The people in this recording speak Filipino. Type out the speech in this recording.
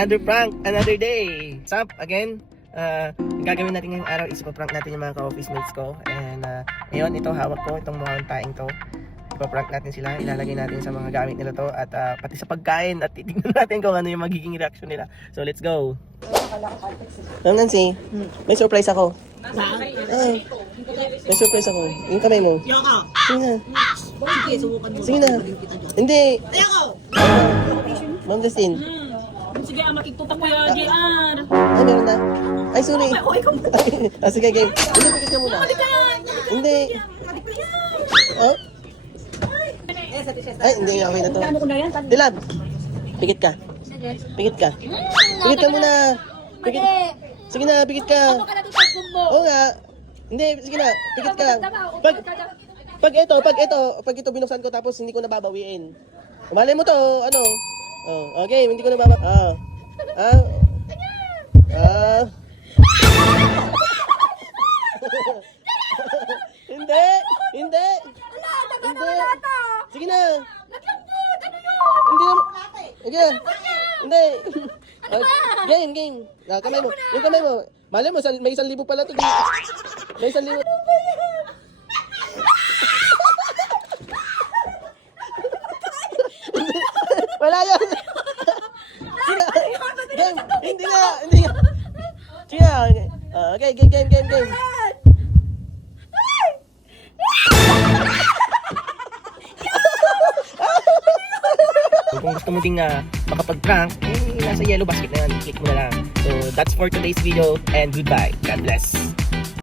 Another prank, another day. What's up again? Ang gagawin natin ngayong araw is ipaprank natin yung mga ka-office mates ko. And ngayon, ito hawak ko, itong mukhang taing to. Ipaprank natin sila, ilalagay natin sa mga gamit nila to. At pati sa pagkain, at titignan natin kung ano yung magiging reaction nila. So let's go. Ma'am Nancy, may surprise ako. May surprise ako. Yung kamay mo. Yoko! Sige na. Sige, subukan mo. Sige na. Hindi. Ayoko! Ma'am Justin. Sige, makiktutak ko yung JR. Ay, meron na. Ay, sorry. Okay, ikaw mo. Sige, game. Hindi, pikit ka muna. Hindi. Oh? Ay, hindi. Okay na to. Ano ko na yan? Dilab. Pikit ka. Pikit ka. Pikit ka muna. Pikit. Sige na, pikit ka. Oo nga. Hindi, sige na. Pikit ka. Pag ito binuksan ko tapos hindi ko nababawiin. Malay mo to, ano? Oh, okay, hindi ko nababawiin. Hindi. Hindi. Sige na. Hindi na. Sige na. Hindi. Game. Kamay mo. Yung kamay mo. Malay mo, may 1,000 pala ito. May 1,000. Wala yan. Game. Hindi nga. Sige na. Okay, game. Kung gusto mo ding makapag-prank, nasa yellow basket na yan, click mo na lang. So that's for today's video and goodbye. God bless.